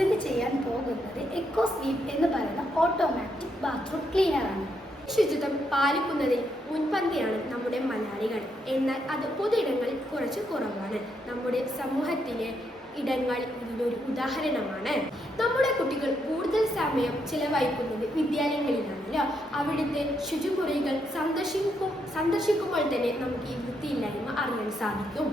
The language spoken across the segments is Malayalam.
പ്രസന്റ് ചെയ്യാൻ പോകുന്നത് എക്കോ സ്വീപ്പ് എന്ന് പറയുന്ന ഓട്ടോമാറ്റിക് ബാത്റൂം ക്ലീനറാണ്. ശുചിത്വം പാലിക്കുന്നതിൽ മുൻപന്തിയാണ് നമ്മുടെ മലയാളികൾ. എന്നാൽ അത് പൊതുയിടങ്ങളിൽ കുറച്ച് കുറവാണ്. നമ്മുടെ സമൂഹത്തിലെ ഇടങ്ങൾ ഇതിനൊരു ഉദാഹരണമാണ്. നമ്മുടെ കുട്ടികൾ കൂടുതൽ സമയം ചിലവഴിക്കുന്നത് വിദ്യാലയങ്ങളിലാണല്ലോ. അവിടുത്തെ ശുചിമുറികൾ സന്ദർശിക്കുമ്പോൾ തന്നെ നമുക്ക് ഈ വൃത്തിയില്ലായ്മ അറിയാൻ സാധിക്കും.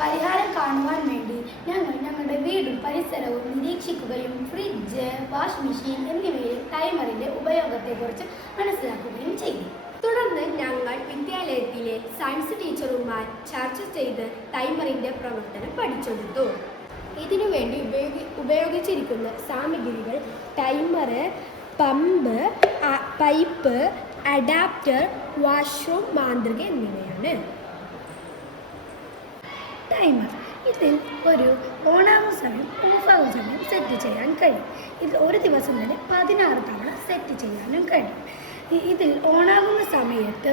പരിഹാരം കാണുവാൻ വേണ്ടി ഞങ്ങളുടെ വീടും പരിസരവും നിരീക്ഷിക്കുകയും ഫ്രിഡ്ജ്, വാഷിംഗ് മെഷീൻ എന്നിവയിൽ ടൈമറിന്റെ ഉപയോഗത്തെക്കുറിച്ച് മനസ്സിലാക്കുകയും ചെയ്തു. തുടർന്ന് ഞങ്ങൾ വിദ്യാലയത്തിലെ സയൻസ് ടീച്ചറുമായി ചർച്ച ചെയ്ത് ടൈമറിന്റെ പ്രവർത്തനം പഠിച്ചെടുത്തു. ഇതിനുവേണ്ടി ഉപയോഗിച്ചിരിക്കുന്ന സാമഗ്രികൾ timer, pump, pipe, adapter, washroom മാതൃക എന്നിവയാണ്. ടൈമർ ഇതിൽ ഒരു ഓണാകുന്ന സമയം ഓഫാകുന്ന സമയം സെറ്റ് ചെയ്യാൻ കഴിയും. ഇത് ഒരു ദിവസം തന്നെ 16 തവണ സെറ്റ് ചെയ്യാനും കഴിയും. ഇതിൽ ഓണാകുന്ന സമയത്ത്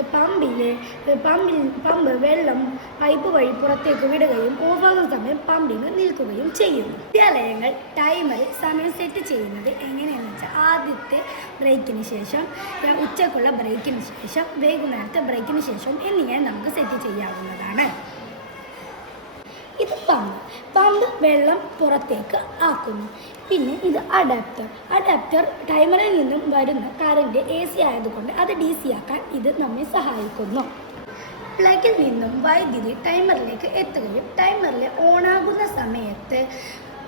പമ്പ് വെള്ളം പൈപ്പ് വഴി പുറത്തേക്ക് വിടുകയും ഓഫാകുന്ന സമയം പമ്പിങ് നിൽക്കുകയും ചെയ്യുന്നു. വിദ്യാലയങ്ങൾ ടൈമറിൽ സമയം സെറ്റ് ചെയ്യുന്നത് എങ്ങനെയാണെന്ന് വെച്ചാൽ ആദ്യത്തെ ബ്രേക്കിന് ശേഷം, ഉച്ചക്കുള്ള ബ്രേക്കിന് ശേഷം, വൈകുന്നേരത്തെ ബ്രേക്കിന് ശേഷം എന്നിങ്ങനെ നമുക്ക് സെറ്റ് ചെയ്യാവുന്നതാണ്. ഇത് പമ്പ് വെള്ളം പുറത്തേക്ക് ആക്കുന്നു. പിന്നെ ഇത് അഡാപ്റ്റർ ടൈമറിൽ നിന്നും വരുന്ന കറണ്ട് AC ആയതുകൊണ്ട് അത് DC ആക്കാൻ ഇത് നമ്മെ സഹായിക്കുന്നു. പ്ലഗിൽ നിന്നും വൈദ്യുതി ടൈമറിലേക്ക് എത്തുകയും ടൈമറിൽ ഓണാകുന്ന സമയത്ത്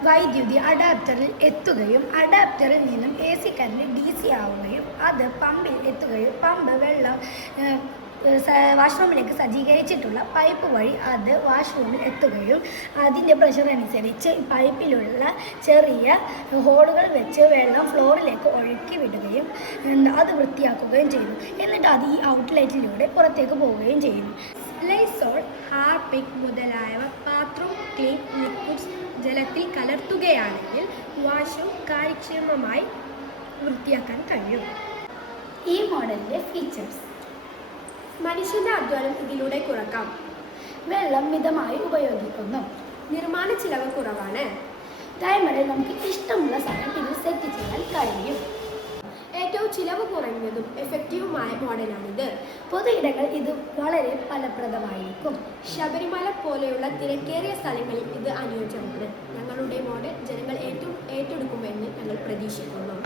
വൈദ്യുതി അഡാപ്റ്ററിൽ എത്തുകയും അഡാപ്റ്ററിൽ നിന്നും AC കറണ്ട് DC ആവുകയും അത് പമ്പിൽ എത്തുകയും പമ്പ് വെള്ളം വാഷ്റൂമിലേക്ക് സജ്ജീകരിച്ചിട്ടുള്ള പൈപ്പ് വഴി അത് വാഷ്റൂമിൽ എത്തുകയും അതിൻ്റെ പ്രഷർ അനുസരിച്ച് പൈപ്പിലുള്ള ചെറിയ ഹോളുകൾ വെച്ച് വെള്ളം ഫ്ലോറിലേക്ക് ഒഴുക്കി വിടുകയും അത് വൃത്തിയാക്കുകയും ചെയ്യുന്നു. എന്നിട്ട് അത് ഈ ഔട്ട്ലെറ്റിലൂടെ പുറത്തേക്ക് പോവുകയും ചെയ്യുന്നു. ലൈസോൾ, ഹാർപിക് മുതലായവ ബാത്റൂം ക്ലീൻ ലിക്വിഡ്സ് ജലത്തിൽ കലർത്തുകയാണെങ്കിൽ വാഷും കാര്യക്ഷമമായി വൃത്തിയാക്കാൻ കഴിയും. ഈ മോഡലിൻ്റെ ഫീച്ചേഴ്സ്: മനുഷ്യന്റെ അധ്വാനം ഇതിലൂടെ കുറക്കാം. വെള്ളം മിതമായി ഉപയോഗിക്കുന്നു. നിർമ്മാണ ചിലവ് കുറവാണ്. ടൈമറിൽ നമുക്ക് ഇഷ്ടമുള്ള സമയം ഇത് സെറ്റ് ചെയ്യാൻ കഴിയും. ഏറ്റവും ചിലവ് കുറഞ്ഞതും എഫക്റ്റീവുമായ മോഡലാണിത്. പൊതുയിടങ്ങൾ ഇത് വളരെ ഫലപ്രദമായിരിക്കും. ശബരിമല പോലെയുള്ള തിരക്കേറിയ സ്ഥലങ്ങളിൽ ഇത് അനുയോജ്യമാണ്. ഞങ്ങളുടെ മോഡൽ ജനങ്ങൾ ഏറ്റെടുക്കുമെന്ന് ഞങ്ങൾ പ്രതീക്ഷിക്കുന്നു.